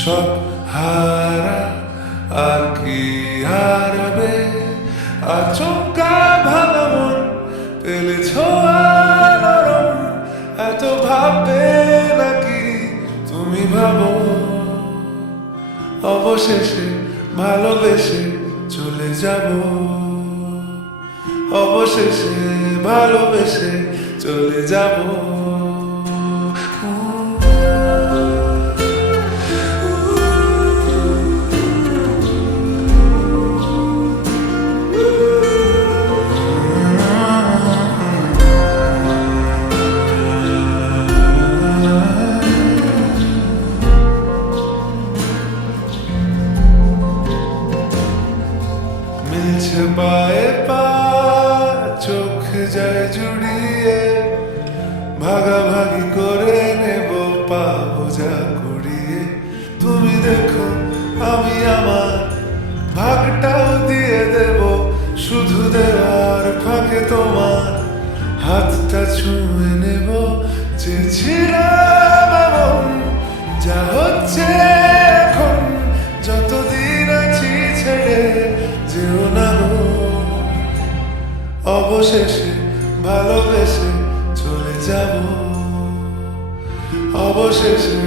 সব হারা আর কি হারাবে, আচমকা ভাঙা মন পেলে ছোঁয়া নরম, এত ভাববে নাকি তুমি ভাবো, অবশেষে ভালোবেসে চলে যাব, অবশেষে ভালোবেসে চলে যাব। মিলছে পায়ে পা, চোখ যায় জুড়িয়ে, ভাগাভাগি করে নেব পাবো যা কুড়িয়ে। তুমি দেখো আমি আমার ভাগটাও দিয়ে দেব, শুধু দেওয়ার ফাঁকে তোমার হাতটা ছুঁয়ে নেব। চেয়েছিলাম এমন, যা হচ্ছে এখন, যতদিন আছি ছেড়ে যেও না গো, অবশেষে ভালোবেসে চলে যাব, অবশেষে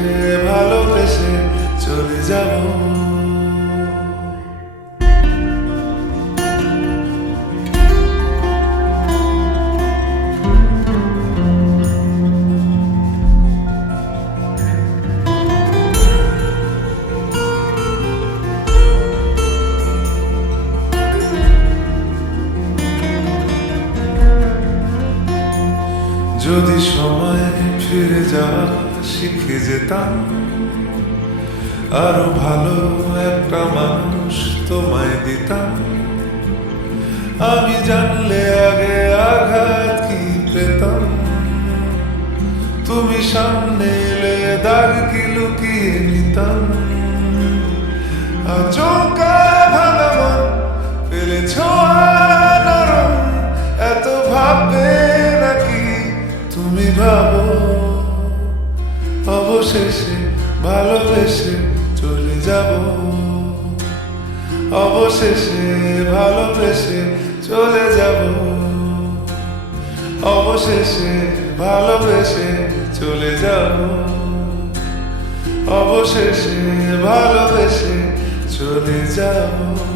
ভালোবেসে চলে যাব। যদি সময় ফিরে যাওয়া শিখে যেতাম, আরো ভালো একটা মানুষ তোমায় দিতাম, আমি জানলে আগে আঘাত কি পেতাম, তুমি সামনে এলে দাগ কি লুকিয়ে নিতাম। আচমকা ভাঙা মন পেলে ছোঁয়া নরম, এত ভাববে নাকি তুমি ভাবো, অবশেষে ভালোবেসে চলে যাব, অবশেষে ভালোবেসে চলে যাব, অবশেষে ভালোবেসে চলে যাব, অবশেষে ভালোবেসে চলে যাব।